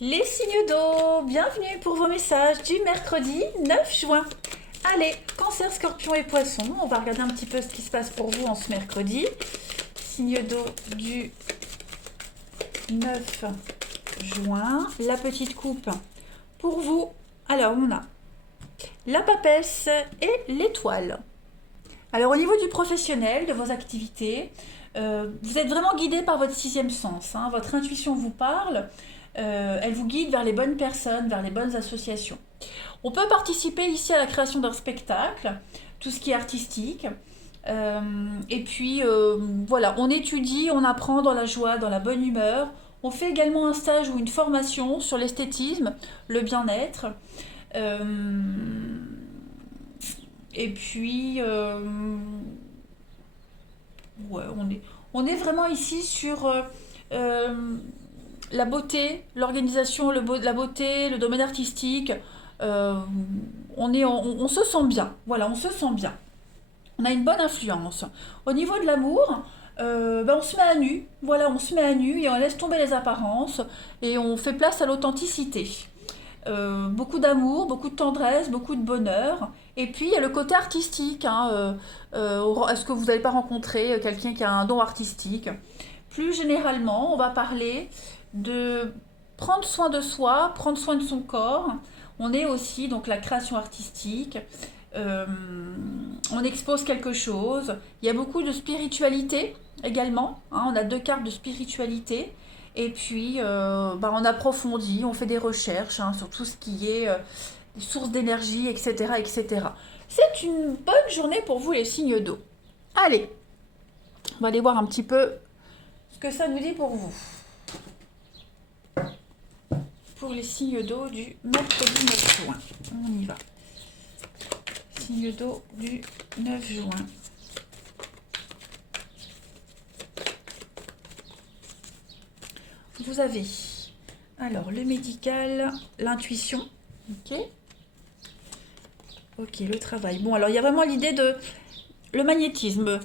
Les signes d'eau, bienvenue pour vos messages du mercredi 9 juin. Allez, Cancer, Scorpion et Poisson, on va regarder un petit peu ce qui se passe pour vous en ce mercredi. Signe d'eau du 9 juin, la petite coupe pour vous. Alors on a la papesse et l'étoile. Alors au niveau du professionnel, de vos activités, vous êtes vraiment guidé par votre sixième sens, hein. Votre intuition vous parle, elle vous guide vers les bonnes personnes, vers les bonnes associations. On peut participer ici à la création d'un spectacle, tout ce qui est artistique. Et puis voilà, on étudie, on apprend dans la joie, dans la bonne humeur. On fait également un stage ou une formation sur l'esthétisme, le bien-être. Euh, et puis, ouais, on est vraiment ici sur euh, la beauté, l'organisation, la beauté, le domaine artistique. Euh, on se sent bien. Voilà, on se sent bien. On a une bonne influence. Au niveau de l'amour, on se met à nu. Voilà, on se met à nu et on laisse tomber les apparences et on fait place à l'authenticité. Beaucoup d'amour, beaucoup de tendresse, beaucoup de bonheur. Et puis il y a le côté artistique, hein. Est-ce que vous n'allez pas rencontrer quelqu'un qui a un don artistique? Plus généralement, on va parler de prendre soin de soi, prendre soin de son corps. On est aussi donc la création artistique. Euh, on expose quelque chose. Il y a beaucoup de spiritualité également, hein. On a deux cartes de spiritualité. Et puis, on approfondit, on fait des recherches, hein, sur tout ce qui est sources d'énergie, etc., etc. C'est une bonne journée pour vous, les signes d'eau. Allez, on va aller voir un petit peu ce que ça nous dit pour vous. Pour les signes d'eau du mercredi 9 juin. On y va. Signe d'eau du 9 juin. Vous avez alors le médical, l'intuition, ok, ok, le travail. Bon, alors il y a vraiment l'idée de le magnétisme.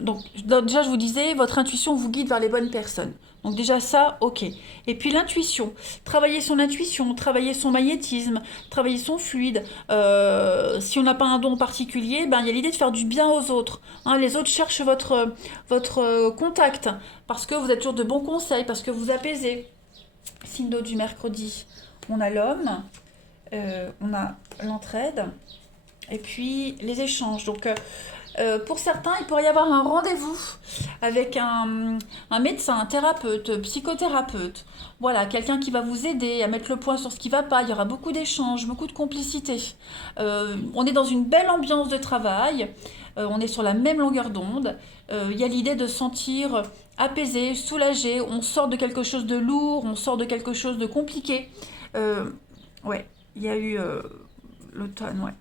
Donc déjà, je vous disais, votre intuition vous guide vers les bonnes personnes. Donc déjà ça, ok. Et puis l'intuition, travailler son intuition, travailler son magnétisme, travailler son fluide. Si on n'a pas un don particulier, ben il y a l'idée de faire du bien aux autres, hein. Les autres cherchent votre contact parce que vous êtes toujours de bons conseils, parce que vous apaisez. Signe d'eau du mercredi, on a l'homme, on a l'entraide, et puis les échanges. Donc, pour certains, il pourrait y avoir un rendez-vous avec un médecin, un thérapeute, psychothérapeute. Voilà, quelqu'un qui va vous aider à mettre le point sur ce qui ne va pas. Il y aura beaucoup d'échanges, beaucoup de complicité. On est dans une belle ambiance de travail. On est sur la même longueur d'onde. Il y a l'idée de sentir apaisé, soulagé. On sort de quelque chose de lourd, on sort de quelque chose de compliqué. Ouais, il y a eu l'automne, ouais.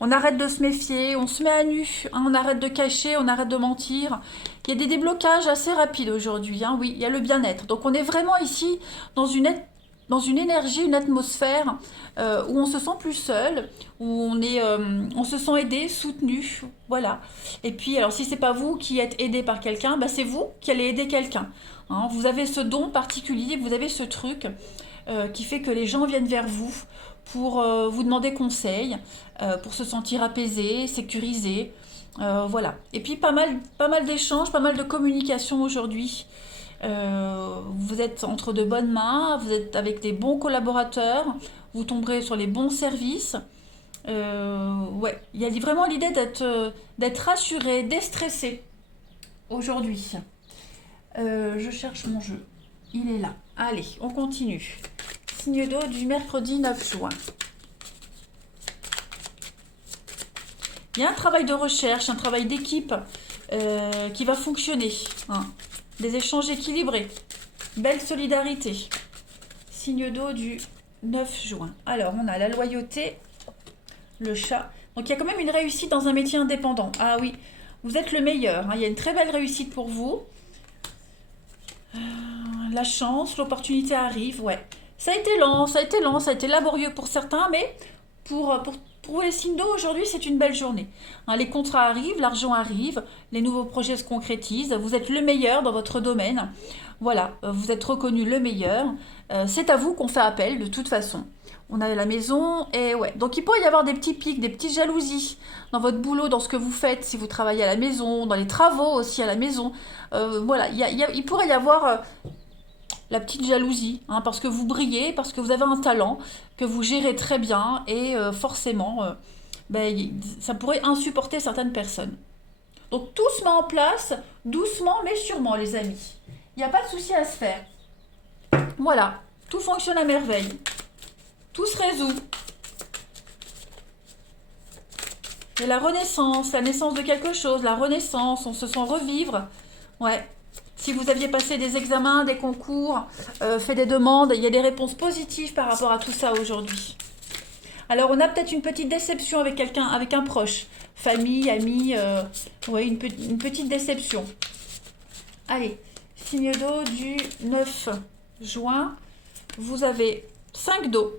On arrête de se méfier, on se met à nu, hein, on arrête de cacher, on arrête de mentir. Il y a des déblocages assez rapides aujourd'hui, hein, oui, il y a le bien-être. Donc on est vraiment ici dans une énergie, une atmosphère où on se sent plus seul, où on se sent aidé, soutenu, voilà. Et puis alors si c'est pas vous qui êtes aidé par quelqu'un, bah, c'est vous qui allez aider quelqu'un, hein. Vous avez ce don particulier, vous avez ce truc qui fait que les gens viennent vers vous pour vous demander conseil, pour se sentir apaisé, sécurisé. Voilà. Et puis pas mal d'échanges, pas mal de communication aujourd'hui. Vous êtes entre de bonnes mains, vous êtes avec des bons collaborateurs, vous tomberez sur les bons services. Ouais, il y a vraiment l'idée d'être rassuré, déstressé aujourd'hui. Je cherche mon jeu. Il est là. Allez, on continue. Signe d'eau du mercredi 9 juin. Il y a un travail de recherche, un travail d'équipe qui va fonctionner, hein. Des échanges équilibrés. Belle solidarité. Signe d'eau du 9 juin. Alors, on a la loyauté, le chat. Donc, il y a quand même une réussite dans un métier indépendant. Ah oui, vous êtes le meilleur, hein. Il y a une très belle réussite pour vous. La chance, l'opportunité arrive, ouais. Ça a été lent, ça a été laborieux pour certains, mais pour les signes d'eau, aujourd'hui, c'est une belle journée. Hein, les contrats arrivent, l'argent arrive, les nouveaux projets se concrétisent. Vous êtes le meilleur dans votre domaine. Voilà, vous êtes reconnu le meilleur. C'est à vous qu'on fait appel de toute façon. On a la maison et ouais. Donc il pourrait y avoir des petits pics, des petites jalousies dans votre boulot, dans ce que vous faites, si vous travaillez à la maison, dans les travaux aussi à la maison. Voilà, il pourrait y avoir la petite jalousie, hein, parce que vous brillez, parce que vous avez un talent, que vous gérez très bien et forcément, ça pourrait insupporter certaines personnes. Donc tout se met en place, doucement mais sûrement les amis. Il n'y a pas de souci à se faire. Voilà, tout fonctionne à merveille. Tout se résout. Et la renaissance, la naissance de quelque chose, la renaissance, on se sent revivre. Ouais. Si vous aviez passé des examens, des concours, fait des demandes, il y a des réponses positives par rapport à tout ça aujourd'hui. Alors on a peut-être une petite déception avec quelqu'un, avec un proche, famille, ami, ouais, une petite déception. Allez, signe d'eau du 9 juin, vous avez 5 d'eau.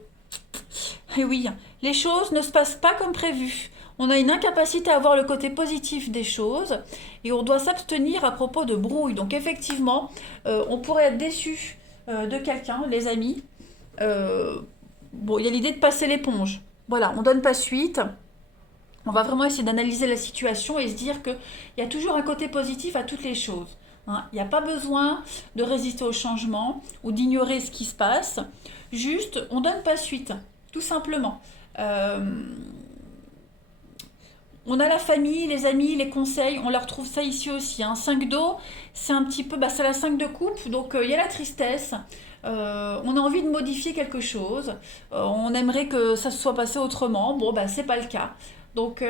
Et oui, les choses ne se passent pas comme prévu. On a une incapacité à voir le côté positif des choses et on doit s'abstenir à propos de brouille. Donc effectivement, on pourrait être déçu de quelqu'un, les amis. Bon, il y a l'idée de passer l'éponge. Voilà, on donne pas suite. On va vraiment essayer d'analyser la situation et se dire qu'il y a toujours un côté positif à toutes les choses. Hein. Il n'y a pas besoin de résister au changement ou d'ignorer ce qui se passe. Juste, on donne pas suite, tout simplement. On a la famille, les amis, les conseils, on leur retrouve ça ici aussi. Hein. 5 d'eau, c'est un petit peu, c'est la 5 de coupe, donc il y a la tristesse. On a envie de modifier quelque chose. On aimerait que ça se soit passé autrement. Bon, c'est pas le cas. Donc,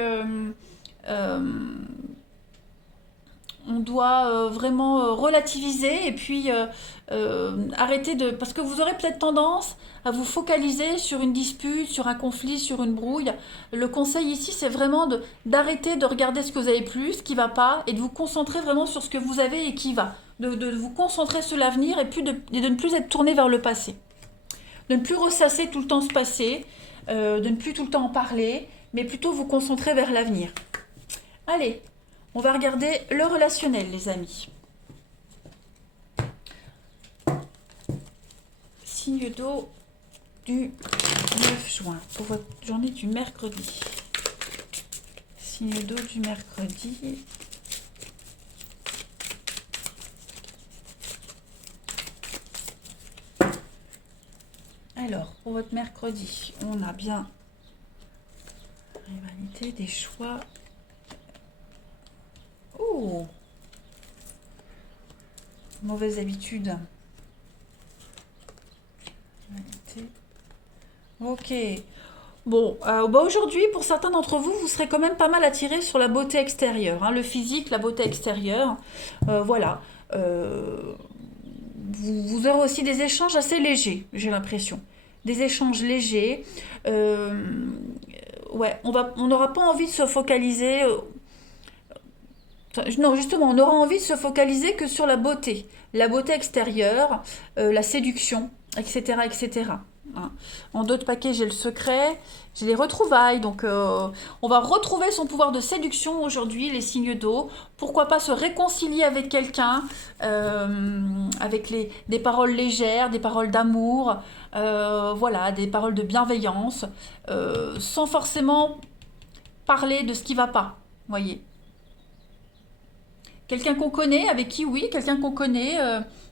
on doit vraiment relativiser et puis arrêter de... Parce que vous aurez peut-être tendance à vous focaliser sur une dispute, sur un conflit, sur une brouille. Le conseil ici, c'est vraiment d'arrêter de regarder ce que vous avez plus, ce qui va pas, et de vous concentrer vraiment sur ce que vous avez et qui va. De vous concentrer sur l'avenir et de ne plus être tourné vers le passé. De ne plus ressasser tout le temps ce passé, de ne plus tout le temps en parler, mais plutôt vous concentrer vers l'avenir. Allez, on va regarder le relationnel, les amis. Signe d'eau du 9 juin, pour votre journée du mercredi. Signe d'eau du mercredi. Alors, pour votre mercredi, on a bien rivalité, des choix. Oh, mauvaise habitude. Ok. Bon, aujourd'hui, pour certains d'entre vous, vous serez quand même pas mal attirés sur la beauté extérieure. Hein, le physique, la beauté extérieure. Voilà. Vous aurez aussi des échanges assez légers, j'ai l'impression. Des échanges légers. Ouais, on n'aura pas envie de se focaliser. Non, justement, on aura envie de se focaliser que sur la beauté extérieure, la séduction, etc., etc. Hein. En dos de paquet, j'ai le secret, j'ai les retrouvailles. Donc, on va retrouver son pouvoir de séduction aujourd'hui, les signes d'eau. Pourquoi pas se réconcilier avec quelqu'un, avec des paroles légères, des paroles d'amour, voilà, des paroles de bienveillance, sans forcément parler de ce qui va pas, voyez. Quelqu'un qu'on connaît, avec qui, oui, quelqu'un qu'on connaît,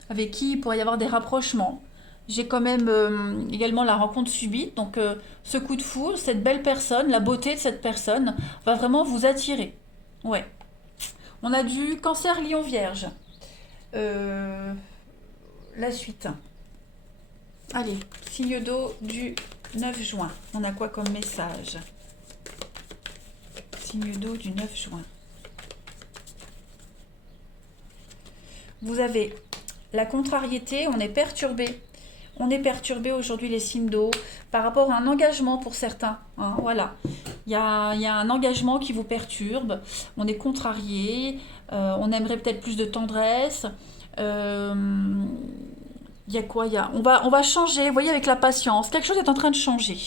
avec qui il pourrait y avoir des rapprochements. J'ai quand même également la rencontre subite, donc ce coup de foudre, cette belle personne, la beauté de cette personne va vraiment vous attirer. Ouais. On a du cancer, lion, vierge. La suite. Allez, signe d'eau du 9 juin. On a quoi comme message? Signe d'eau du 9 juin. Vous avez la contrariété, on est perturbé. On est perturbé aujourd'hui, les signes d'eau, par rapport à un engagement pour certains. Hein, voilà. Il y a un engagement qui vous perturbe. On est contrarié. On aimerait peut-être plus de tendresse. Il y a quoi? On va changer, vous voyez, avec la patience. Quelque chose est en train de changer.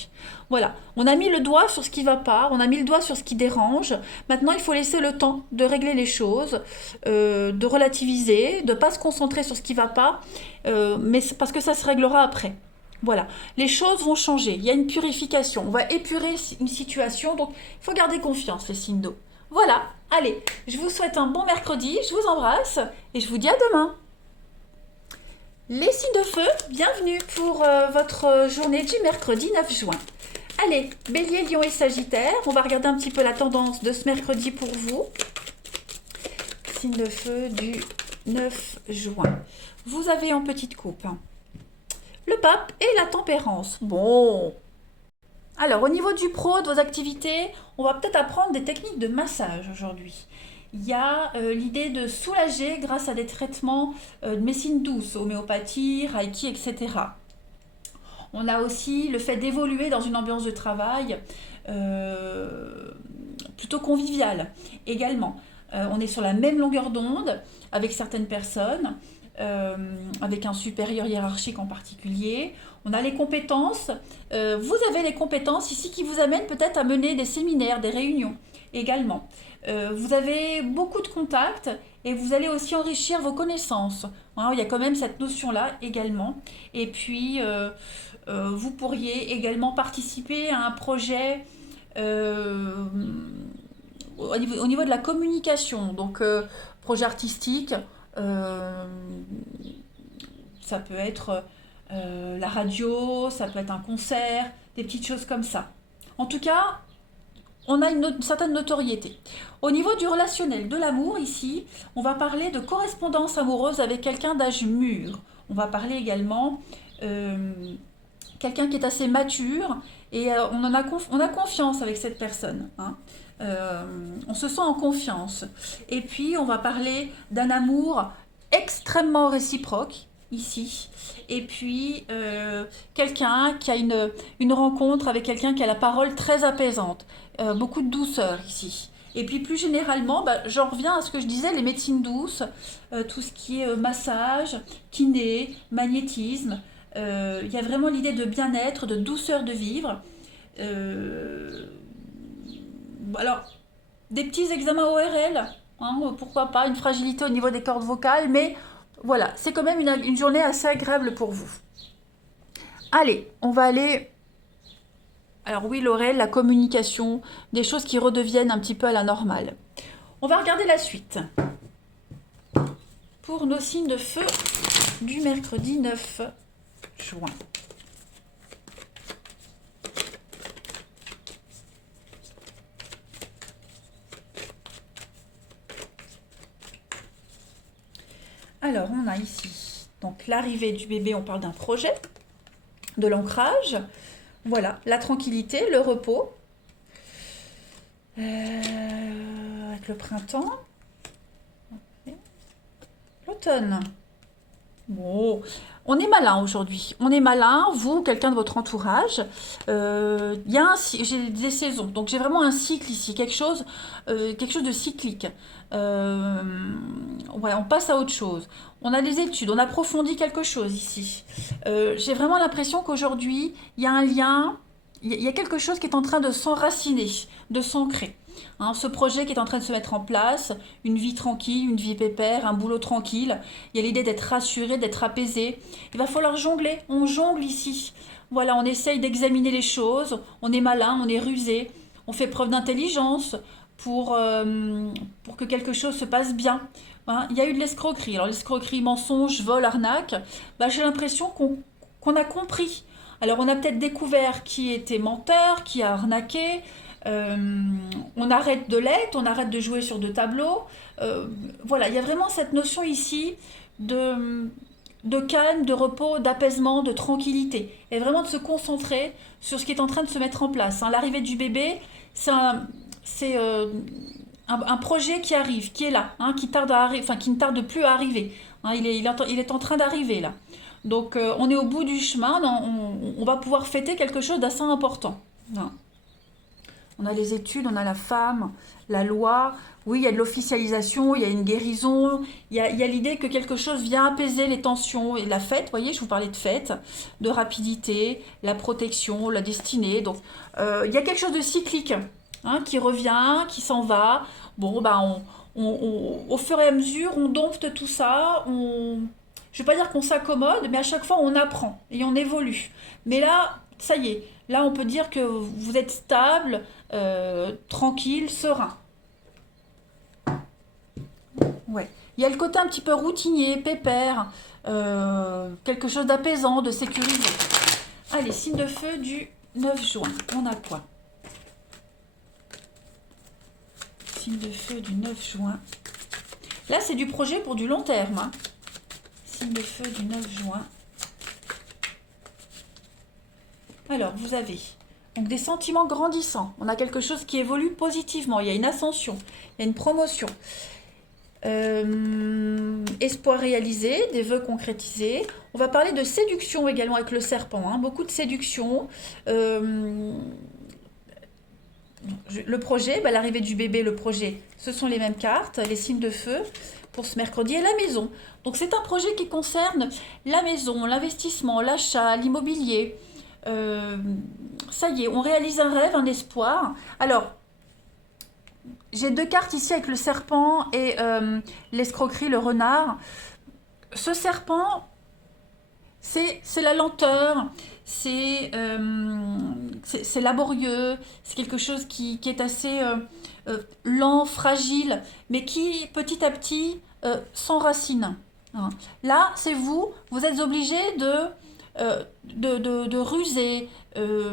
Voilà. On a mis le doigt sur ce qui va pas, on a mis le doigt sur ce qui dérange. Maintenant, il faut laisser le temps de régler les choses, de relativiser, de ne pas se concentrer sur ce qui va pas, mais parce que ça se réglera après. Voilà. Les choses vont changer. Il y a une purification. On va épurer une situation. Donc, il faut garder confiance, les signes d'eau. Voilà. Allez, je vous souhaite un bon mercredi. Je vous embrasse et je vous dis à demain. Les signes de feu, bienvenue pour votre journée du mercredi 9 juin. Allez, Bélier, Lion et Sagittaire, on va regarder un petit peu la tendance de ce mercredi pour vous. Signe de feu du 9 juin. Vous avez en petite coupe le pape et la tempérance. Bon. Alors, au niveau du pro, de vos activités, on va peut-être apprendre des techniques de massage aujourd'hui. Il y a l'idée de soulager grâce à des traitements de médecine douce, homéopathie, reiki, etc. On a aussi le fait d'évoluer dans une ambiance de travail plutôt conviviale également. On est sur la même longueur d'onde avec certaines personnes, avec un supérieur hiérarchique en particulier. On a les compétences. Vous avez les compétences ici qui vous amènent peut-être à mener des séminaires, des réunions également. Vous avez beaucoup de contacts et vous allez aussi enrichir vos connaissances. Hein, il y a quand même cette notion-là également. Et puis, vous pourriez également participer à un projet au niveau de la communication. Donc, projet artistique, ça peut être la radio, ça peut être un concert, des petites choses comme ça. En tout cas, on a une certaine notoriété. Au niveau du relationnel, de l'amour, ici, on va parler de correspondance amoureuse avec quelqu'un d'âge mûr. On va parler également quelqu'un qui est assez mature et on a confiance avec cette personne. Hein. On se sent en confiance. Et puis, on va parler d'un amour extrêmement réciproque ici. Et puis, quelqu'un qui a une rencontre avec quelqu'un qui a la parole très apaisante. Beaucoup de douceur ici. Et puis plus généralement, j'en reviens à ce que je disais, les médecines douces, tout ce qui est massage, kiné, magnétisme. Il y a vraiment l'idée de bien-être, de douceur de vivre. Alors, des petits examens ORL, hein, pourquoi pas, une fragilité au niveau des cordes vocales, mais voilà, c'est quand même une journée assez agréable pour vous. Allez, on va aller... Alors oui, l'oreille, la communication, des choses qui redeviennent un petit peu à la normale. On va regarder la suite. Pour nos signes de feu du mercredi 9 juin. Alors, on a ici donc l'arrivée du bébé, on parle d'un projet, de l'ancrage. Voilà, la tranquillité, le repos. Avec le printemps. L'automne. Bon, on est malin aujourd'hui. On est malin, vous, quelqu'un de votre entourage. J'ai des saisons, donc j'ai vraiment un cycle ici, quelque chose de cyclique. Ouais, on passe à autre chose. On a des études, on approfondit quelque chose ici. J'ai vraiment l'impression qu'aujourd'hui, il y a un lien, il y a quelque chose qui est en train de s'enraciner, de s'ancrer. Hein, ce projet qui est en train de se mettre en place, une vie tranquille, une vie pépère, un boulot tranquille. Il y a l'idée d'être rassuré, d'être apaisé. Il va falloir jongler, on jongle ici. Voilà, on essaye d'examiner les choses, on est malin, on est rusé, on fait preuve d'intelligence pour que quelque chose se passe bien. Hein, il y a eu de l'escroquerie. Alors l'escroquerie, mensonge, vol, arnaque, j'ai l'impression qu'on a compris. Alors on a peut-être découvert qui était menteur, qui a arnaqué. On arrête de l'être, on arrête de jouer sur deux tableaux. Voilà, il y a vraiment cette notion ici de calme, de repos, d'apaisement, de tranquillité. Et vraiment de se concentrer sur ce qui est en train de se mettre en place. Hein. L'arrivée du bébé, c'est un projet qui arrive, qui est là, hein, qui ne tarde plus à arriver. Hein, il est en train d'arriver là. Donc on est au bout du chemin, on va pouvoir fêter quelque chose d'assez important. Hein. On a les études, on a la femme, la loi. Oui, il y a de l'officialisation, il y a une guérison, il y a l'idée que quelque chose vient apaiser les tensions. Et la fête, vous voyez, je vous parlais de fête, de rapidité, la protection, la destinée. Donc, il y a quelque chose de cyclique, hein, qui revient, qui s'en va. Bon, ben, au fur et à mesure, on dompte tout ça. Je ne vais pas dire qu'on s'accommode, mais à chaque fois, on apprend et on évolue. Mais là, ça y est, là, on peut dire que vous êtes stable, tranquille, serein. Ouais. Il y a le côté un petit peu routinier, pépère, quelque chose d'apaisant, de sécurisé. Allez, signe de feu du 9 juin. On a quoi? Signe de feu du 9 juin. Là, c'est du projet pour du long terme, hein. Signe de feu du 9 juin. Alors, vous avez donc des sentiments grandissants. On a quelque chose qui évolue positivement. Il y a une ascension, il y a une promotion. Espoir réalisé, des vœux concrétisés. On va parler de séduction également avec le serpent, hein. Beaucoup de séduction. Le projet, bah, l'arrivée du bébé, le projet, ce sont les mêmes cartes, les signes de feu pour ce mercredi et la maison. Donc c'est un projet qui concerne la maison, l'investissement, l'achat, l'immobilier. Ça y est, on réalise un rêve, un espoir. Alors, j'ai deux cartes ici avec le serpent et l'escroquerie, le renard. Ce serpent, c'est la lenteur, c'est laborieux, c'est quelque chose qui est assez lent, fragile, mais qui petit à petit s'enracine, hein. Là, c'est vous, vous êtes obligé de ruser, de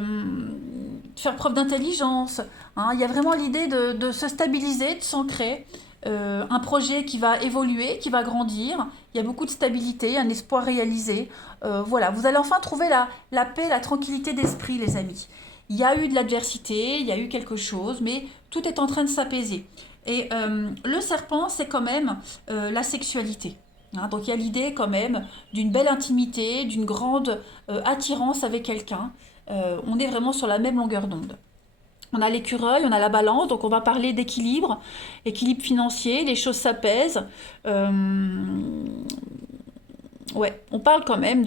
faire preuve d'intelligence, hein. Il y a vraiment l'idée de se stabiliser, de s'ancrer. Un projet qui va évoluer, qui va grandir. Il y a beaucoup de stabilité, un espoir réalisé. Voilà, vous allez enfin trouver la paix, la tranquillité d'esprit, les amis. Il y a eu de l'adversité, il y a eu quelque chose, mais tout est en train de s'apaiser. Et le serpent, c'est quand même la sexualité, hein. Donc il y a l'idée quand même d'une belle intimité, d'une grande attirance avec quelqu'un. On est vraiment sur la même longueur d'onde. On a l'écureuil, on a la balance, donc on va parler d'équilibre, équilibre financier, les choses s'apaisent. Ouais, on parle quand même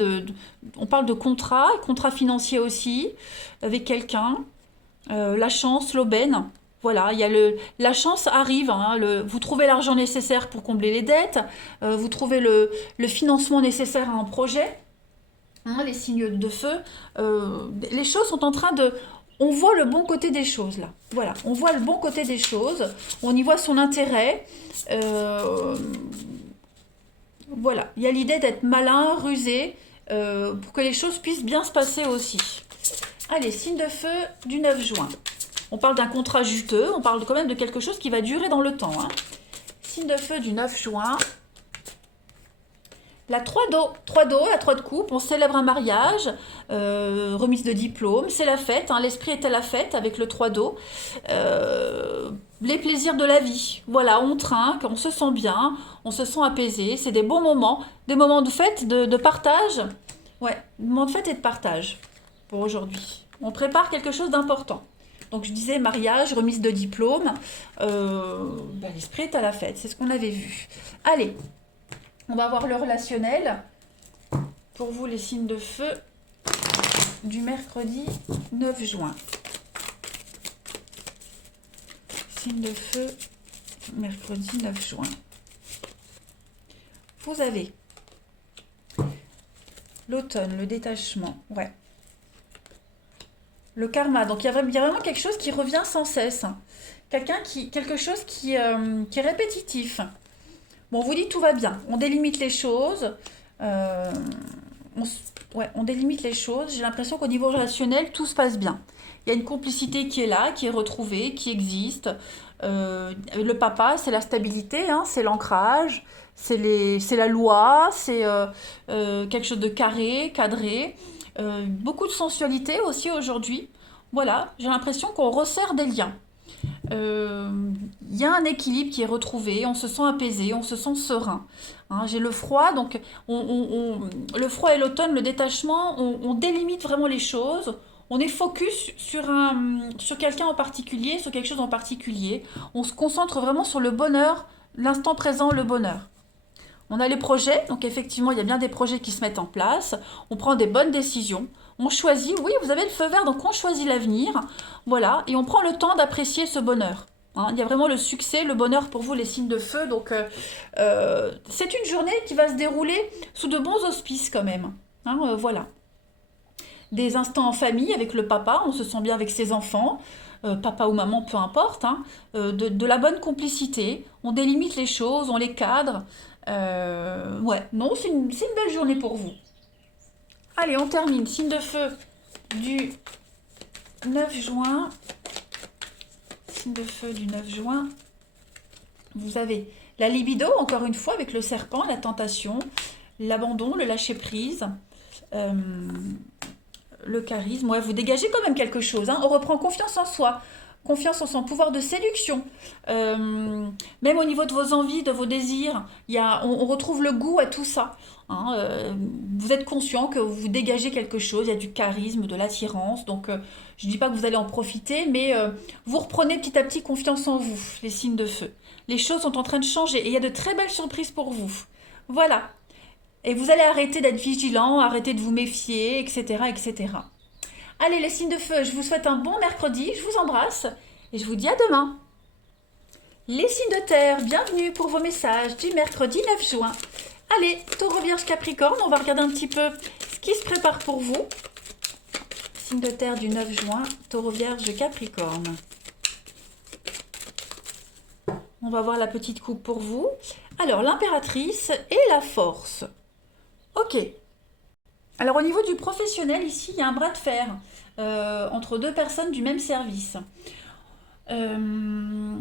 on parle de contrat financier aussi, avec quelqu'un. La chance, l'aubaine. Voilà, il y a la chance arrive, hein, vous trouvez l'argent nécessaire pour combler les dettes, vous trouvez le financement nécessaire à un projet, hein, les signes de feu. Les choses sont en train de... On voit le bon côté des choses là. Voilà, on voit le bon côté des choses. On y voit son intérêt. Voilà, il y a l'idée d'être malin, rusé, pour que les choses puissent bien se passer aussi. Allez, signe de feu du 9 juin. On parle d'un contrat juteux, on parle quand même de quelque chose qui va durer dans le temps, hein. Signe de feu du 9 juin. La 3 d'eau, la 3 de coupe, on célèbre un mariage, remise de diplôme, c'est la fête, hein, l'esprit est à la fête avec le 3 d'eau. Les plaisirs de la vie, voilà, on trinque, on se sent bien, on se sent apaisé, c'est des bons moments, des moments de fête, de partage. Ouais, moments de fête et de partage pour aujourd'hui. On prépare quelque chose d'important. Donc je disais mariage, remise de diplôme, l'esprit est à la fête, c'est ce qu'on avait vu. Allez, on va voir le relationnel. Pour vous, les signes de feu du mercredi 9 juin. Signe de feu, mercredi 9 juin. Vous avez l'automne, le détachement, ouais. Le karma, donc il y a vraiment quelque chose qui revient sans cesse. Quelque chose qui est répétitif. Bon, on vous dit tout va bien. On délimite les choses. On délimite les choses. J'ai l'impression qu'au niveau relationnel, tout se passe bien. Il y a une complicité qui est là, qui est retrouvée, qui existe. Le papa, c'est la stabilité, hein, c'est l'ancrage, c'est la loi, c'est quelque chose de carré, cadré. Beaucoup de sensualité aussi aujourd'hui. Voilà, j'ai l'impression qu'on resserre des liens. Il y a un équilibre qui est retrouvé, on se sent apaisé, on se sent serein, hein. J'ai le froid, donc le froid et l'automne, le détachement, on délimite vraiment les choses, on est focus sur quelqu'un en particulier, sur quelque chose en particulier. On se concentre vraiment sur le bonheur, l'instant présent, le bonheur. On a les projets, donc effectivement, il y a bien des projets qui se mettent en place. On prend des bonnes décisions. On choisit, oui, vous avez le feu vert, donc on choisit l'avenir. Voilà, et on prend le temps d'apprécier ce bonheur. Hein, il y a vraiment le succès, le bonheur pour vous, les signes de feu. Donc, c'est une journée qui va se dérouler sous de bons auspices quand même. Hein, voilà. Des instants en famille avec le papa, on se sent bien avec ses enfants, papa ou maman, peu importe, hein, de la bonne complicité, on délimite les choses, on les cadre. Ouais, non, c'est une belle journée pour vous. Allez, on termine. Signe de feu du 9 juin. Signe de feu du 9 juin. Vous avez la libido, encore une fois, avec le serpent, la tentation, l'abandon, le lâcher-prise. Le charisme, ouais, vous dégagez quand même quelque chose. Hein. On reprend confiance en soi, confiance en son pouvoir de séduction. Même au niveau de vos envies, de vos désirs, on retrouve le goût à tout ça. Hein. Vous êtes conscient que vous dégagez quelque chose, il y a du charisme, de l'attirance. Donc, je ne dis pas que vous allez en profiter, mais vous reprenez petit à petit confiance en vous, les signes de feu. Les choses sont en train de changer et il y a de très belles surprises pour vous. Voilà. Et vous allez arrêter d'être vigilant, arrêter de vous méfier, etc., etc. Allez, les signes de feu, je vous souhaite un bon mercredi, je vous embrasse et je vous dis à demain. Les signes de terre, bienvenue pour vos messages du mercredi 9 juin. Allez, Taureau, Vierge, Capricorne, on va regarder un petit peu ce qui se prépare pour vous. Signe de terre du 9 juin, Taureau, Vierge, Capricorne. On va voir la petite coupe pour vous. Alors, l'impératrice et la force. Ok. Alors au niveau du professionnel, ici, il y a un bras de fer entre deux personnes du même service. Euh,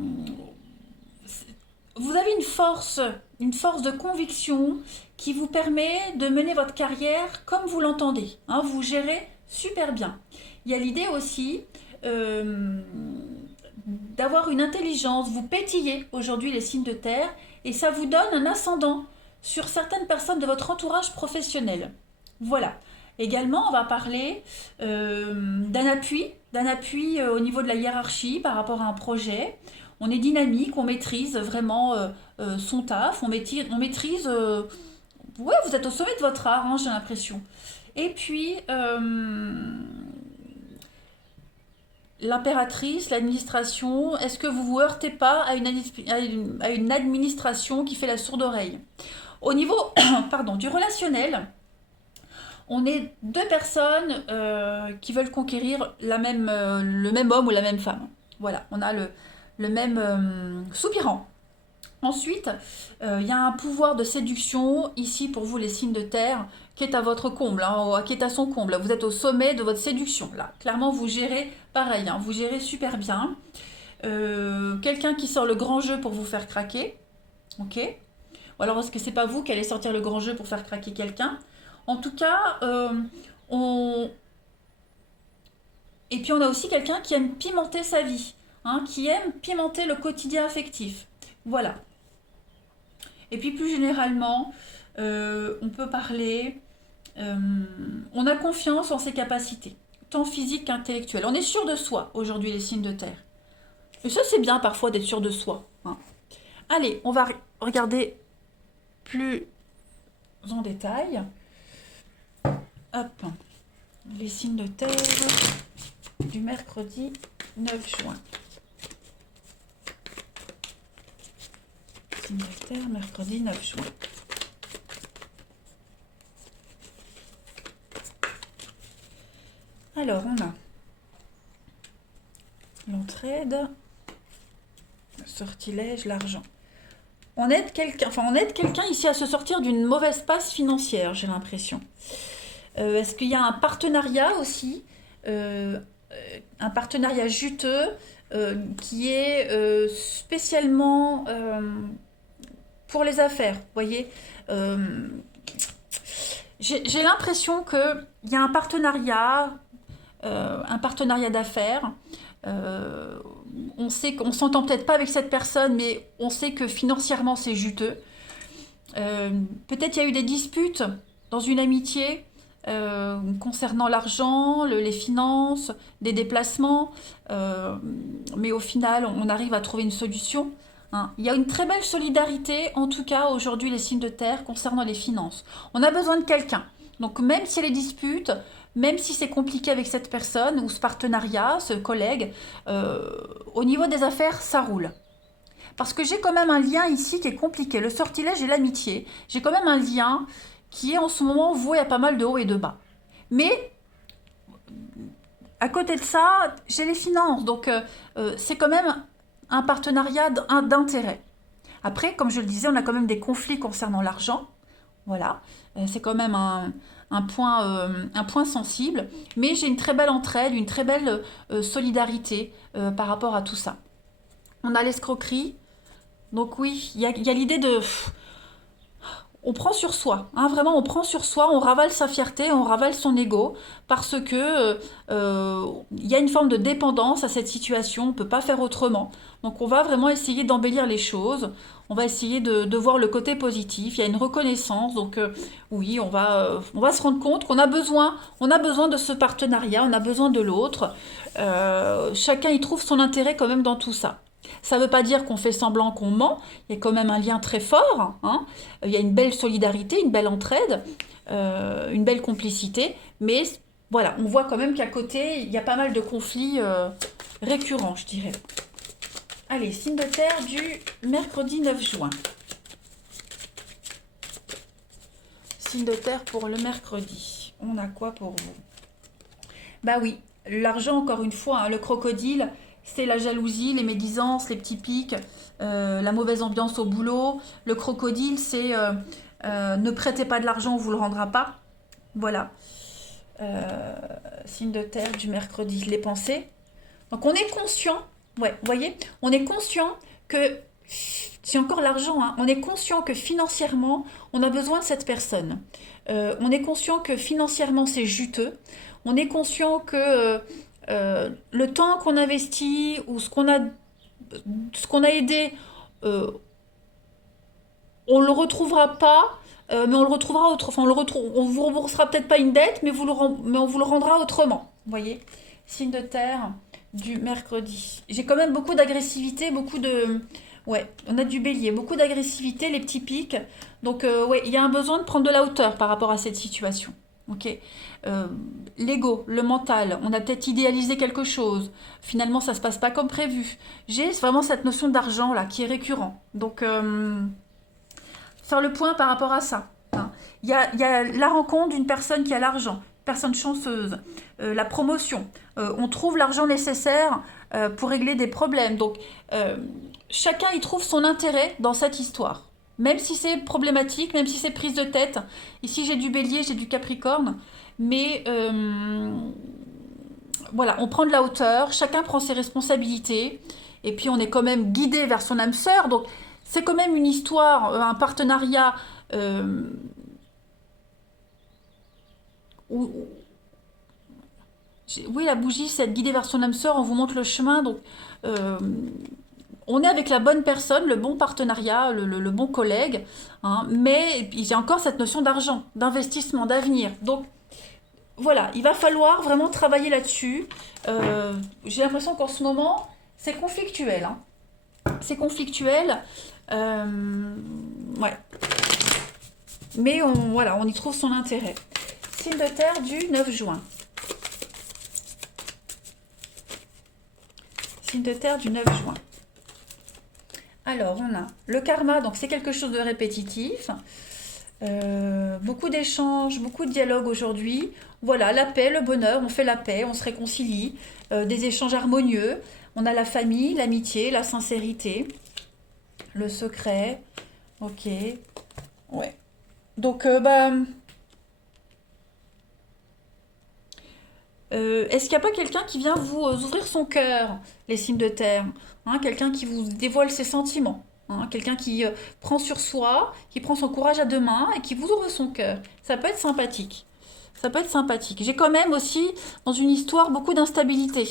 vous avez une force de conviction qui vous permet de mener votre carrière comme vous l'entendez. Hein, vous gérez super bien. Il y a l'idée aussi d'avoir une intelligence. Vous pétillez aujourd'hui les signes de terre et ça vous donne un ascendant sur certaines personnes de votre entourage professionnel. Voilà. Également, on va parler d'un appui au niveau de la hiérarchie par rapport à un projet. On est dynamique, on maîtrise vraiment son taf, on maîtrise ouais, vous êtes au sommet de votre art, hein, j'ai l'impression. Et puis, l'impératrice, l'administration, est-ce que vous vous heurtez pas à une administration qui fait la sourde oreille? Au niveau pardon, du relationnel, on est deux personnes qui veulent conquérir le même homme ou la même femme. Voilà, on a le même soupirant. Ensuite, il y a un pouvoir de séduction, ici pour vous les signes de terre, qui est à votre comble, hein, qui est à son comble. Vous êtes au sommet de votre séduction. Là, clairement, vous gérez pareil, hein, vous gérez super bien. Quelqu'un qui sort le grand jeu pour vous faire craquer. Ok. Ou alors, est-ce que c'est pas vous qui allez sortir le grand jeu pour faire craquer quelqu'un? En tout cas, et puis on a aussi quelqu'un qui aime pimenter sa vie, hein, qui aime pimenter le quotidien affectif. Voilà. Et puis plus généralement, on peut parler, on a confiance en ses capacités, tant physiques qu'intellectuelles. On est sûr de soi aujourd'hui, les signes de terre. Et ça, c'est bien parfois d'être sûr de soi. Hein. Allez, on va regarder plus en détail. Hop, les signes de terre du mercredi 9 juin. Signes de terre, mercredi 9 juin. Alors, on a l'entraide, le sortilège, l'argent. On aide quelqu'un ici à se sortir d'une mauvaise passe financière, j'ai l'impression. Est-ce qu'il y a un partenariat aussi, un partenariat juteux qui est spécialement pour les affaires, vous voyez j'ai l'impression qu'il y a un partenariat d'affaires. On sait qu'on s'entend peut-être pas avec cette personne, mais on sait que financièrement c'est juteux. Peut-être il y a eu des disputes dans une amitié. concernant l'argent, les finances, des déplacements, euh, mais au final, on arrive à trouver une solution. Hein. Il y a une très belle solidarité, en tout cas aujourd'hui, les signes de terre concernant les finances. On a besoin de quelqu'un. Donc même s'il y a les disputes, même si c'est compliqué avec cette personne ou ce partenariat, ce collègue, au niveau des affaires, ça roule. Parce que j'ai quand même un lien ici qui est compliqué. Le sortilège et l'amitié. J'ai quand même un lien qui est en ce moment voué à pas mal de hauts et de bas. Mais à côté de ça, j'ai les finances. Donc c'est quand même un partenariat d'intérêt. Après, comme je le disais, on a quand même des conflits concernant l'argent. Voilà. C'est quand même un point sensible. Mais j'ai une très belle entraide, une très belle solidarité par rapport à tout ça. On a l'escroquerie. Donc oui, il y a l'idée de... On prend sur soi, hein, vraiment on prend sur soi, on ravale sa fierté, on ravale son ego, parce que il y a une forme de dépendance à cette situation, on ne peut pas faire autrement. Donc on va vraiment essayer d'embellir les choses, on va essayer de voir le côté positif, il y a une reconnaissance, donc oui, on va se rendre compte on a besoin de ce partenariat, on a besoin de l'autre. Chacun y trouve son intérêt quand même dans tout ça. Ça ne veut pas dire qu'on fait semblant qu'on ment, il y a quand même un lien très fort, hein. Il y a une belle solidarité, une belle entraide, une belle complicité, mais voilà, on voit quand même qu'à côté, il y a pas mal de conflits récurrents, je dirais. Allez, signe de terre du mercredi 9 juin. Signe de terre pour le mercredi. On a quoi pour vous? Bah oui, l'argent, encore une fois, hein, le crocodile, c'est la jalousie, les médisances, les petits pics, la mauvaise ambiance au boulot. Le crocodile, c'est ne prêtez pas de l'argent, on vous le rendra pas. Voilà. Euh, Signe de terre du mercredi, les pensées. Donc on est conscient, ouais, vous voyez, on est conscient que, c'est encore l'argent, hein, on est conscient que financièrement, on a besoin de cette personne. On est conscient que financièrement, c'est juteux. On est conscient que le temps qu'on investit ou ce qu'on a aidé, euh, on le retrouvera pas, mais on le retrouvera autrement. Enfin, on vous remboursera peut-être pas une dette, mais, mais on vous le rendra autrement. Vous voyez? Signe de terre du mercredi. J'ai quand même beaucoup d'agressivité, beaucoup de... Ouais, on a du bélier, beaucoup d'agressivité, les petits pics. Donc, ouais, il y a un besoin de prendre de la hauteur par rapport à cette situation. Ok. Euh, L'ego, le mental, on a peut-être idéalisé quelque chose. Finalement, ça se passe pas comme prévu. J'ai vraiment cette notion d'argent là qui est récurrent. Donc, faire le point par rapport à ça. Hein. Il y a la rencontre d'une personne qui a l'argent, personne chanceuse, la promotion. On trouve l'argent nécessaire pour régler des problèmes. Donc, chacun y trouve son intérêt dans cette histoire. Même si c'est problématique, même si c'est prise de tête. Ici, j'ai du bélier, j'ai du capricorne. Mais voilà, on prend de la hauteur, chacun prend ses responsabilités. Et puis, on est quand même guidé vers son âme sœur. Donc, c'est quand même une histoire, un partenariat euh, où, oui, la bougie, c'est être guidé vers son âme sœur, on vous montre le chemin. Donc, euh, on est avec la bonne personne, le bon partenariat, le bon collègue. Hein, mais j'ai encore cette notion d'argent, d'investissement, d'avenir. Donc, voilà, il va falloir vraiment travailler là-dessus. J'ai l'impression qu'en ce moment, c'est conflictuel. Hein. C'est conflictuel. Ouais. Mais voilà, on y trouve son intérêt. Signe de terre du 9 juin. Signe de terre du 9 juin. Alors, on a le karma, donc c'est quelque chose de répétitif. Beaucoup d'échanges, beaucoup de dialogues aujourd'hui. Voilà, la paix, le bonheur, on fait la paix, on se réconcilie. Des échanges harmonieux. On a la famille, l'amitié, la sincérité, le secret. Ok. Ouais. Donc, est-ce qu'il n'y a pas quelqu'un qui vient vous ouvrir son cœur, les signes de terre, hein, quelqu'un qui vous dévoile ses sentiments, hein, quelqu'un qui prend sur soi, qui prend son courage à deux mains et qui vous ouvre son cœur. Ça peut être sympathique. Ça peut être sympathique. J'ai quand même aussi, dans une histoire, beaucoup d'instabilité.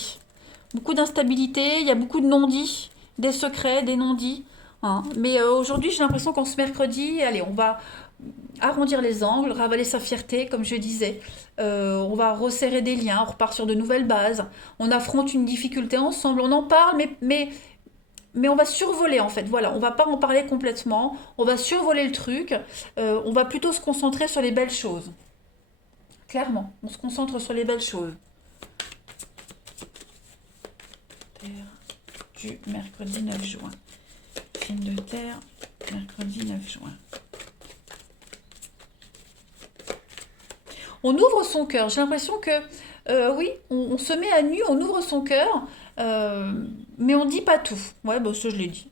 Beaucoup d'instabilité, il y a beaucoup de non-dits, des secrets, des non-dits. Hein. Mais aujourd'hui, j'ai l'impression qu'en ce mercredi, allez, arrondir les angles, ravaler sa fierté, comme je disais. On va resserrer des liens, on repart sur de nouvelles bases. On affronte une difficulté ensemble, on en parle, mais on va survoler en fait. Voilà, on va pas en parler complètement. On va survoler le truc. On va plutôt se concentrer sur les belles choses. Clairement, on se concentre sur les belles choses. Terre du mercredi 9 juin. Signe de terre, mercredi 9 juin. On ouvre son cœur. J'ai l'impression que, oui, on se met à nu, on ouvre son cœur, mais on dit pas tout. Ouais, bon, ça je l'ai dit.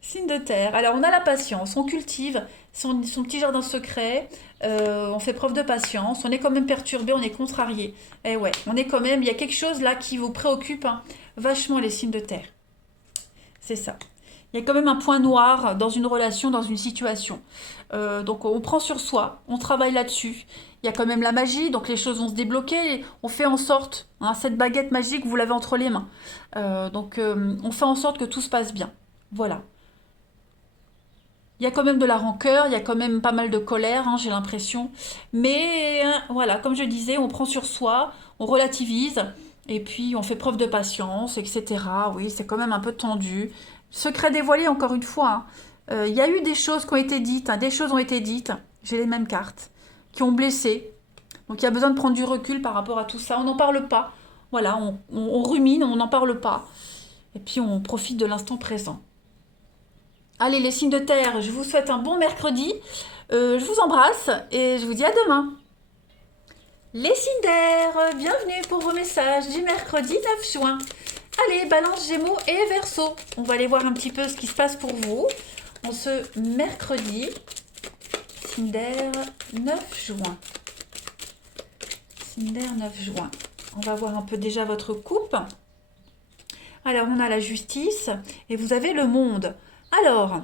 Signe de terre. Alors, on a la patience, on cultive son petit jardin secret, on fait preuve de patience, on est quand même perturbé, on est contrarié. Et ouais, on est quand même, il y a quelque chose là qui vous préoccupe hein, vachement les signes de terre. C'est ça. Il y a quand même un point noir dans une relation, dans une situation. Donc on prend sur soi, on travaille là-dessus. Il y a quand même la magie, donc les choses vont se débloquer. On fait en sorte, hein, cette baguette magique, vous l'avez entre les mains. On fait en sorte que tout se passe bien. Voilà. Il y a quand même de la rancœur, il y a quand même pas mal de colère, hein, j'ai l'impression. Mais voilà, comme je disais, on prend sur soi, on relativise, et puis on fait preuve de patience, etc. Oui, c'est quand même un peu tendu. Secret dévoilé, encore une fois. Hein. Il y a eu des choses qui ont été dites, hein, des choses ont été dites, j'ai les mêmes cartes, qui ont blessé. Donc il y a besoin de prendre du recul par rapport à tout ça. On n'en parle pas. Voilà, on rumine, on n'en parle pas. Et puis on profite de l'instant présent. Allez, les signes de terre, je vous souhaite un bon mercredi. Je vous embrasse et je vous dis à demain. Les signes d'air, bienvenue pour vos messages du mercredi 9 juin. Allez, balance, gémeaux et verseau. On va aller voir un petit peu ce qui se passe pour vous en ce mercredi. Signe d'air 9 juin. Signe d'air 9 juin. On va voir un peu déjà votre coupe. Alors, on a la justice et vous avez le monde. Alors,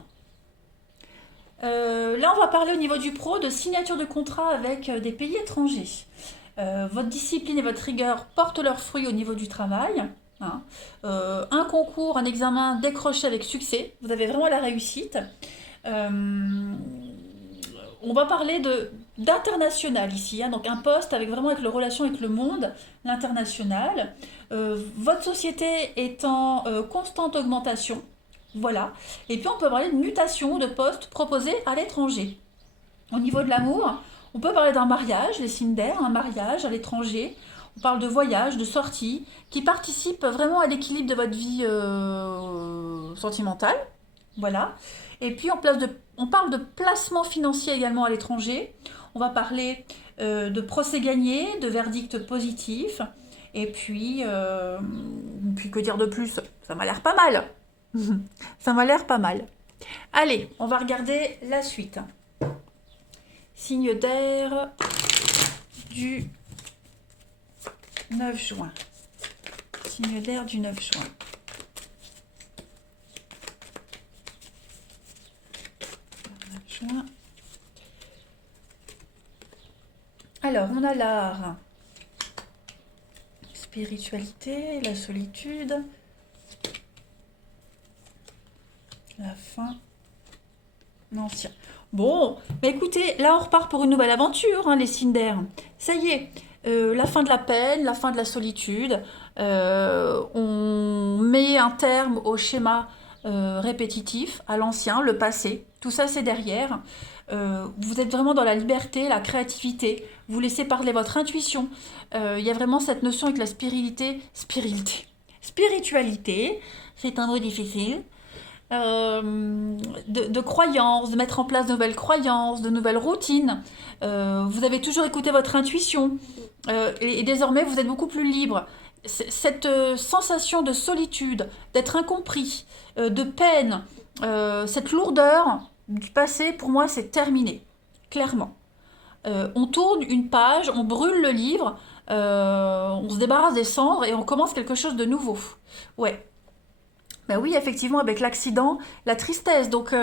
là, on va parler au niveau du pro de signature de contrat avec des pays étrangers. Votre discipline et votre rigueur portent leurs fruits au niveau du travail. Hein. Un concours, un examen décroché avec succès. Vous avez vraiment la réussite. On va parler d'international ici, hein, donc un poste avec vraiment avec la relation avec le monde, l'international. Votre société est en constante augmentation. Voilà. Et puis on peut parler de mutation de poste proposé à l'étranger. Au niveau de l'amour, on peut parler d'un mariage, les signes d'air, un mariage à l'étranger. On parle de voyage, de sortie, qui participent vraiment à l'équilibre de votre vie sentimentale. Voilà. Et puis on parle de placement financier également à l'étranger. On va parler de procès gagnés, de verdicts positifs. Et puis que dire de plus? Ça m'a l'air pas mal. Ça m'a l'air pas mal. Allez, on va regarder la suite. Signe d'air du 9 juin. Signe d'air du 9 juin. Juin. Alors, on a l'art, spiritualité, la solitude, la fin, l'ancien. Bon, bah écoutez, là on repart pour une nouvelle aventure, hein, les signes d'air. Ça y est, la fin de la peine, la fin de la solitude. On met un terme au schéma répétitif, à l'ancien, le passé. Tout ça c'est derrière. Vous êtes vraiment dans la liberté, la créativité. Vous laissez parler votre intuition. Il y a vraiment cette notion avec la spiritualité. C'est un mot difficile. De croyances, de mettre en place de nouvelles croyances, de nouvelles routines. Vous avez toujours écouté votre intuition et désormais vous êtes beaucoup plus libre. Cette sensation de solitude, d'être incompris, de peine, cette lourdeur du passé, pour moi, c'est terminé, clairement. On tourne une page, on brûle le livre, on se débarrasse des cendres et on commence quelque chose de nouveau. Ouais. Ben oui, effectivement, avec l'accident, la tristesse. Donc,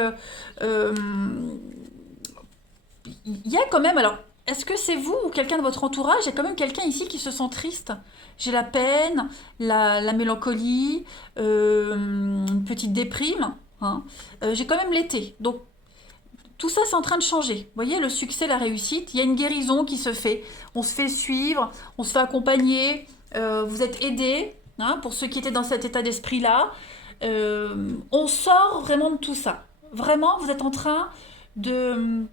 il y a quand même. Alors, est-ce que c'est vous ou quelqu'un de votre entourage? Il y a quand même quelqu'un ici qui se sent triste. J'ai la peine, la mélancolie, une petite déprime. Hein. J'ai quand même l'été. Donc, tout ça, c'est en train de changer. Vous voyez, le succès, la réussite, il y a une guérison qui se fait. On se fait suivre, on se fait accompagner, vous êtes aidés, hein, pour ceux qui étaient dans cet état d'esprit-là. On sort vraiment de tout ça. Vraiment, vous êtes en train de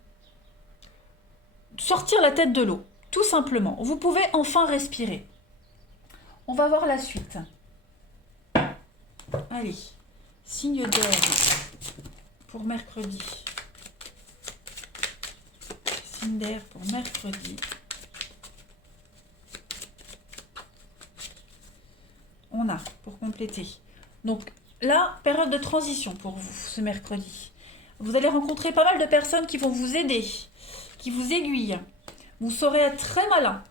sortir la tête de l'eau, tout simplement. Vous pouvez enfin respirer. On va voir la suite. Allez, signe d'air pour mercredi. Signe d'air pour mercredi. On a, pour compléter. Donc là, période de transition pour vous, ce mercredi. Vous allez rencontrer pas mal de personnes qui vont vous aider, qui vous aiguillent. Vous saurez être très malin,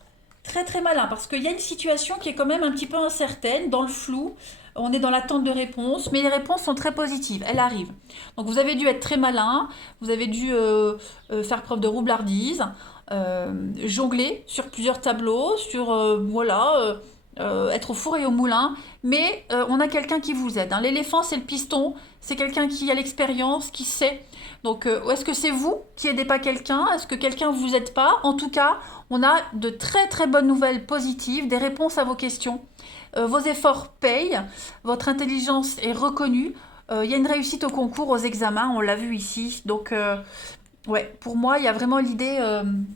très très malin, parce qu'il y a une situation qui est quand même un petit peu incertaine, dans le flou. On est dans l'attente de réponses, mais les réponses sont très positives, elles arrivent. Donc vous avez dû être très malin, vous avez dû faire preuve de roublardise, jongler sur plusieurs tableaux, sur voilà, être au four et au moulin, mais on a quelqu'un qui vous aide, hein. L'éléphant, c'est le piston, c'est quelqu'un qui a l'expérience, qui sait. Donc, est-ce que c'est vous qui aidez pas quelqu'un? Est-ce que quelqu'un vous aide pas? En tout cas, on a de très très bonnes nouvelles positives, des réponses à vos questions. Vos efforts payent, votre intelligence est reconnue. Il y a une réussite au concours, aux examens, on l'a vu ici. Donc, ouais, pour moi, il y a vraiment l'idée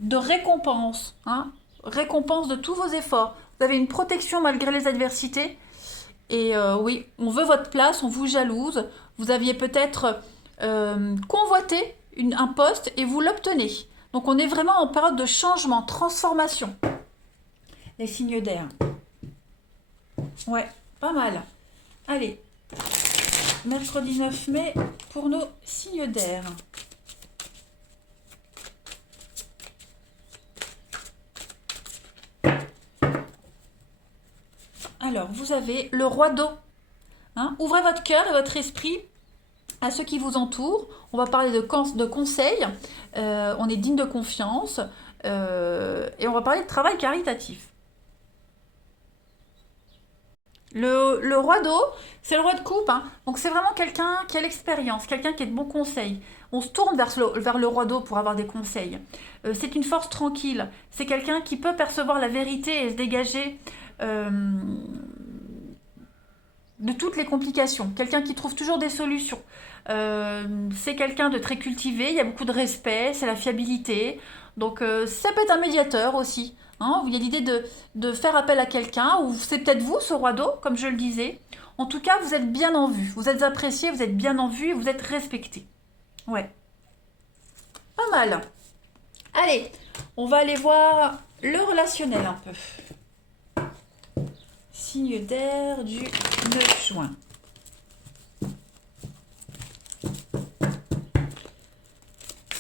de récompense, hein, récompense de tous vos efforts. Vous avez une protection malgré les adversités. Et oui, on veut votre place, on vous jalouse. Vous aviez peut-être convoité un poste et vous l'obtenez. Donc on est vraiment en période de changement, transformation. Les signes d'air. Ouais, pas mal. Allez, mercredi 9 mai pour nos signes d'air. Alors, vous avez le roi d'eau. Hein, ouvrez votre cœur et votre esprit à ceux qui vous entourent. On va parler de conseils. On est digne de confiance. Et on va parler de travail caritatif. Le roi d'eau, c'est le roi de coupe. Hein. Donc c'est vraiment quelqu'un qui a l'expérience, quelqu'un qui a de bons conseils. On se tourne vers le roi d'eau pour avoir des conseils. C'est une force tranquille. C'est quelqu'un qui peut percevoir la vérité et se dégager de toutes les complications. Quelqu'un qui trouve toujours des solutions. C'est quelqu'un de très cultivé, il y a beaucoup de respect, c'est la fiabilité. Donc ça peut être un médiateur aussi. Hein, il y a l'idée de faire appel à quelqu'un, ou c'est peut-être vous, ce roi d'eau, comme je le disais. En tout cas, vous êtes bien en vue, vous êtes apprécié, vous êtes bien en vue et vous êtes respecté. Ouais, pas mal. Allez, on va aller voir le relationnel un peu. Signe d'air du 9 juin.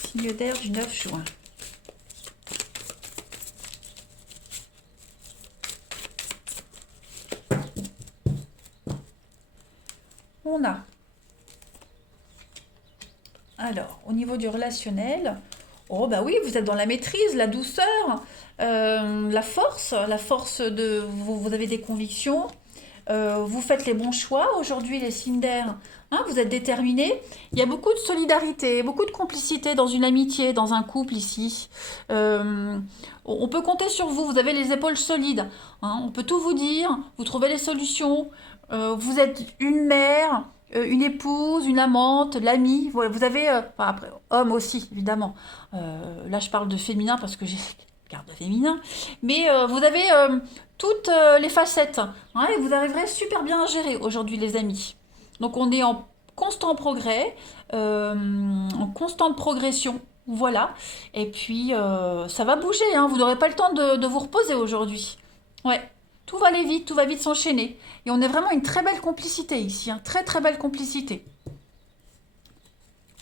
Signe d'air du 9 juin. On a, alors, au niveau du relationnel, oh bah oui, vous êtes dans la maîtrise, la douceur, la force de, vous avez des convictions, vous faites les bons choix. Aujourd'hui, les signes d'air, hein, vous êtes déterminés. Il y a beaucoup de solidarité, beaucoup de complicité dans une amitié, dans un couple ici. On peut compter sur vous, vous avez les épaules solides. Hein, on peut tout vous dire, vous trouvez les solutions. Vous êtes une mère, une épouse, une amante, l'amie. Vous avez, enfin, après, homme aussi, évidemment. Là, je parle de féminin parce que j'ai garde féminin. Mais vous avez toutes les facettes. Hein, et vous arriverez super bien à gérer aujourd'hui, les amis. Donc, on est en constant progrès, en constante progression. Voilà. Et puis, ça va bouger. Hein, vous n'aurez pas le temps de vous reposer aujourd'hui. Ouais. Tout va aller vite, tout va vite s'enchaîner. Et on est vraiment une très belle complicité ici, hein, très très belle complicité.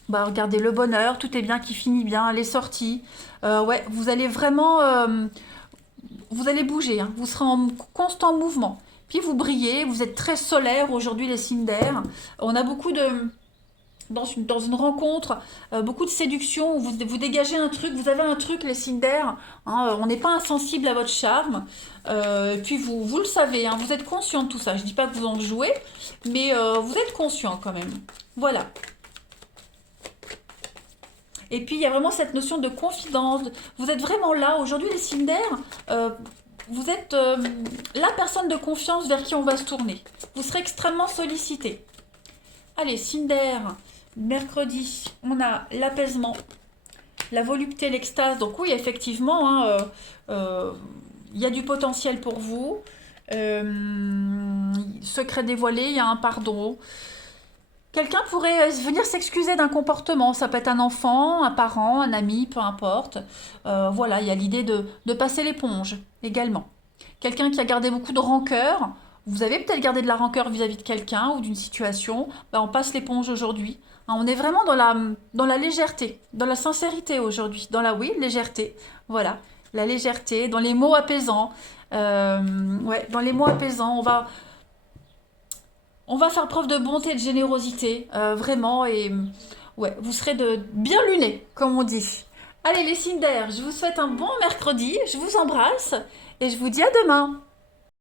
Bah regardez, le bonheur, tout est bien qui finit bien, les sorties. Ouais, vous allez vraiment, vous allez bouger, hein, vous serez en constant mouvement. Puis vous brillez, vous êtes très solaire aujourd'hui, les signes d'air. On a beaucoup de, dans une rencontre, beaucoup de séduction, vous dégagez un truc, vous avez un truc, les signes d'air, hein, on n'est pas insensible à votre charme, puis vous le savez, hein, vous êtes conscient de tout ça, je ne dis pas que vous en jouez, mais vous êtes conscient quand même, voilà. Et puis, il y a vraiment cette notion de confidence. Vous êtes vraiment là. Aujourd'hui, les signes d'air, vous êtes la personne de confiance vers qui on va se tourner. Vous serez extrêmement sollicité. Allez, signe d'air, mercredi, on a l'apaisement, la volupté, l'extase. Donc oui, effectivement, hein, il y a du potentiel pour vous. Secret dévoilé, il y a un pardon. Quelqu'un pourrait venir s'excuser d'un comportement. Ça peut être un enfant, un parent, un ami, peu importe. Voilà, il y a l'idée de passer l'éponge également. Quelqu'un qui a gardé beaucoup de rancœur. Vous avez peut-être gardé de la rancœur vis-à-vis de quelqu'un ou d'une situation. Ben, on passe l'éponge aujourd'hui. Hein, on est vraiment dans la légèreté, dans la sincérité aujourd'hui. Dans la, oui, légèreté. Voilà, la légèreté, dans les mots apaisants. Ouais, dans les mots apaisants, on va faire preuve de bonté et de générosité, vraiment, et ouais, vous serez bien lunés, comme on dit. Allez, les signes d'air, je vous souhaite un bon mercredi, je vous embrasse, et je vous dis à demain.